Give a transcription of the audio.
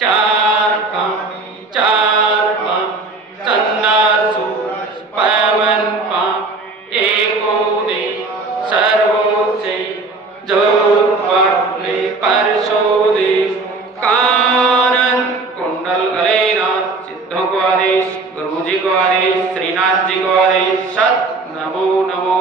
चार पाम संदासु पवन पाम एको दे सर्वो से जो पटले परसो दे कानन कुंडल गले नाथ सिद्धों को आदेश गुरु जी को आदेश श्रीनाथ जी को आदेश सत नमो नमो